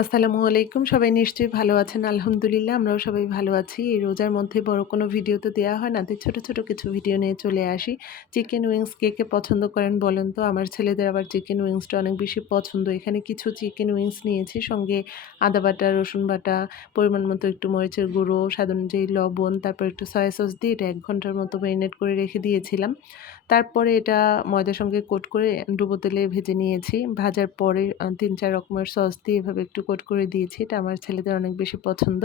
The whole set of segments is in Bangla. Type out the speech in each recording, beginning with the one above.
আসসালামু আলাইকুম, সবাই নিশ্চয়ই ভালো আছেন, আলহামদুলিল্লাহ, আমরাও সবাই ভালো আছি। এই রোজার মধ্যে বড় কোনো ভিডিও তো দেওয়া হয় না, তাই ছোটো ছোটো কিছু ভিডিও নিয়ে চলে আসি। চিকেন উইংস কে কে পছন্দ করেন বলেন তো? আমার ছেলেদের আবার চিকেন উইংসটা অনেক বেশি পছন্দ। এখানে কিছু চিকেন উইংস নিয়েছি, সঙ্গে আদা বাটা, রসুন বাটা, পরিমাণ মতো একটু মরিচের গুঁড়ো, স্বাদ অনুযায়ী লবণ, তারপর একটু সয়া সস দিয়ে এটা এক ঘণ্টার মতো ম্যারিনেট করে রেখে দিয়েছিলাম। তারপরে এটা ময়দার সঙ্গে কোট করে ডুবো তেলে ভেজে নিয়েছি। ভাজার পরে তিন, চার রকমের সস দিয়ে এভাবে একটু কোট করে দিয়েছি, এটা আমার ছেলেদের অনেক বেশি পছন্দ।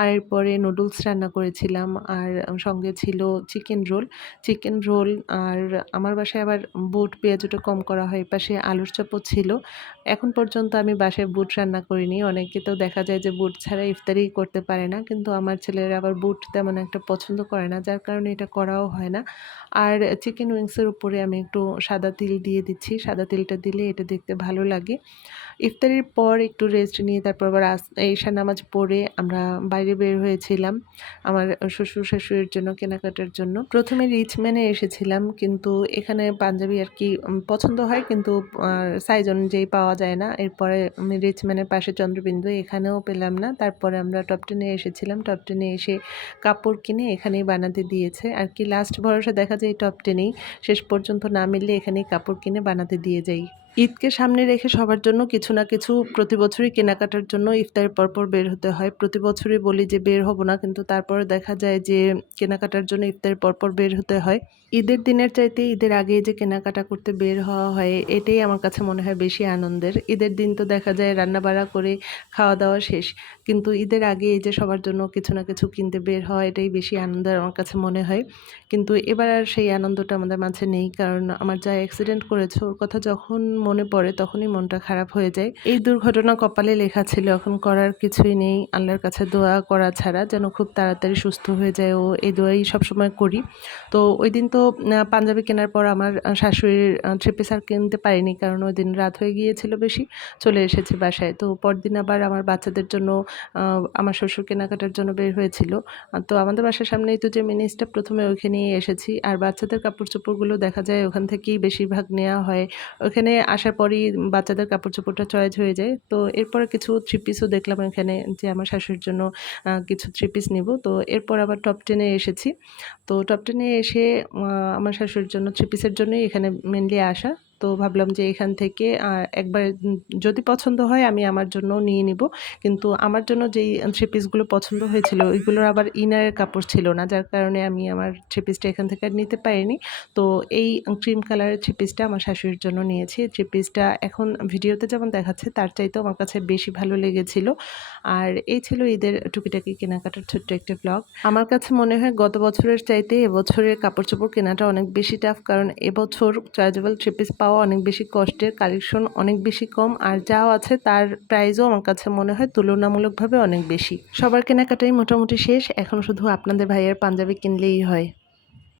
আর এরপরে নুডলস রান্না করেছিলাম, আর সঙ্গে ছিল চিকেন রোল চিকেন রোল আর আমার বাসায় আবার বুট পেঁয়াজটা কম করা হয়, পাশে আলুর চপও ছিল। এখন পর্যন্ত আমি বাসায় বুট রান্না করিনি, অনেকে তো দেখা যায় যে বুট ছাড়া ইফতারি করতে পারে না, কিন্তু আমার ছেলেরা আবার বুট তেমন একটা পছন্দ করে না, যার কারণে এটা করাও হয় না। আর চিকেন উইংসের উপরে আমি একটু সাদা তিল দিয়ে দিচ্ছি, সাদা তিলটা দিলে এটা দেখতে ভালো লাগে। ইফতারির পর একটু রেস্ট নিয়ে তারপর আবার ঈশা নামাজ পড়ে আমরা বাইরে বের হয়েছিলাম আমার শ্বশুর শাশুড়ির জন্য, কেনাকাটার জন্য। প্রথমে রিচম্যানে এসেছিলাম কিন্তু এখানে পাঞ্জাবি আর কি পছন্দ হয় কিন্তু সাইজ অনুযায়ী পাওয়া যায় না। এরপরে রিচম্যানের পাশে চন্দ্রবিন্দু, এখানেও পেলাম না। তারপরে আমরা টপ টেনে এসেছিলাম। টপ টেনে এসে কাপড় কিনে এখানেই বানাতে দিয়েছে। আর কি লাস্ট ভরসা দেখা যায় টপ টেনেই। শেষ পর্যন্ত না মিললে এখানেই কাপড় কিনে বানাতে দিয়ে যাই। ঈদকে সামনে রেখে সবার জন্য কিছু না কিছু প্রতি বছরই কেনাকাটার জন্য ইফতারের পরপর বের হতে হয়। প্রতি বছরই বলি যে বের হব না, কিন্তু তারপরে দেখা যায় যে কেনাকাটার জন্য ইফতারের পরপর বের হতে হয়। ঈদের দিনের চাইতে ঈদের আগে যে কেনাকাটা করতে বের হওয়া হয়, এটাই আমার কাছে মনে হয় বেশি আনন্দের। ঈদের দিন তো দেখা যায় রান্না বাড়া করে খাওয়া দাওয়া শেষ, কিন্তু ঈদের আগে এই যে সবার জন্য কিছু না কিছু কিনতে বের হওয়া, এটাই বেশি আনন্দের আমার কাছে মনে হয়। কিন্তু এবার আর সেই আনন্দটা আমাদের মাঝে নেই, কারণ আমার যা অ্যাক্সিডেন্ট করেছে, ওর কথা যখন মনে পড়ে, তখনই মনটা খারাপ হয়ে যায়। এই দুর্ঘটনা কপালে লেখা ছিল, এখন করার কিছুই নেই। আল্লাহর কাছে দোয়া করা ছাড়া যেন খুব তাড়াতাড়ি সুস্থ হয়ে যায়। ও এই দোয়াই সবসময় করি। তো ওই দিন তো পাঞ্জাবি কেনার পর আমার শাশুড়ির থ্রি পিস আর কিনতে পারিনি, কারণ ওই দিন রাত হয়ে গিয়েছিল বেশি, চলে এসেছি বাসায়। তো পরদিন আবার আমার বাচ্চাদের জন্য আমার শ্বশুর কেনাকাটার জন্য বের হয়েছিল। তো আমাদের বাসার সামনেই তো যে মিনি স্টপ প্রথমে ওইখানেই এসেছি। আর বাচ্চাদের কাপড় চোপড়গুলো দেখা যায় ওখান থেকেই বেশিরভাগ নেওয়া হয়। ওখানে আসার পরই বাচ্চাদের কাপড় চোপড়টা চয়েস হয়ে যায়। তো এরপরে কিছু থ্রি পিসও দেখলাম এখানে যে আমার শাশুড়ির জন্য কিছু থ্রি পিস নিব। তো এরপর আবার টপ টেনে এসেছি। তো টপ টেনে এসে আমার শাশুড়ির জন্য থ্রি পিসের জন্যই এখানে মেনলি আসা। তো ভাবলাম যে এখান থেকে একবার যদি পছন্দ হয় আমি আমার জন্য নিয়ে নিব। কিন্তু আমার জন্য যেই থ্রি পিসগুলো পছন্দ হয়েছিল, ওইগুলোর আবার ইনারের কাপড় ছিল না, যার কারণে আমি আমার থ্রি পিসটা এখান থেকে নিতে পারিনি। তো এই ক্রিম কালারের থ্রি পিসটা আমার শাশুড়ির জন্য নিয়েছি। থ্রি পিসটা এখন ভিডিওতে যেমন দেখাচ্ছে, তার চাইতেও আমার কাছে বেশি ভালো লেগেছিল। আর এই ছিল ঈদের টুকিটাকি কেনাকাটার ছোট্ট একটা ব্লগ আমার কাছে মনে হয় গত বছরের চাইতে এবছরের কাপড় চোপড় কেনাটা অনেক বেশি টাফ কারণ এবছর চয়েজেবল থ্রি পিস পাওয়া অনেক বেশি কষ্টের, কালেকশন অনেক বেশি কম, আর যাও আছে তার প্রাইসও আমার কাছে মনে হয় তুলনামূলকভাবে অনেক বেশি। সবার কেনাকাটাই মোটামুটি শেষ, এখন শুধু আপনাদের ভাইয়ের পাঞ্জাবি কিনলেই হয়।